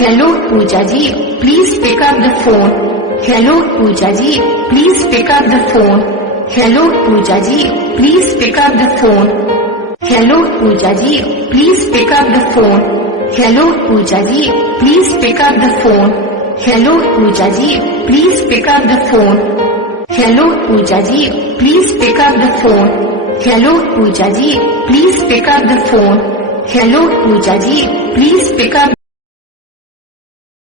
Hello Pooja ji, please pick up the phone. Hello Pooja ji, please pick up the phone. Hello Pooja ji, please pick up the phone. Hello Pooja ji, please pick up the phone. Hello Pooja ji, please pick up the phone. Hello Pooja ji, please pick up the phone. Hello Pooja ji, please pick up the phone. Hello Pooja ji, please pick up the phone. Hello Pooja ji, please pick up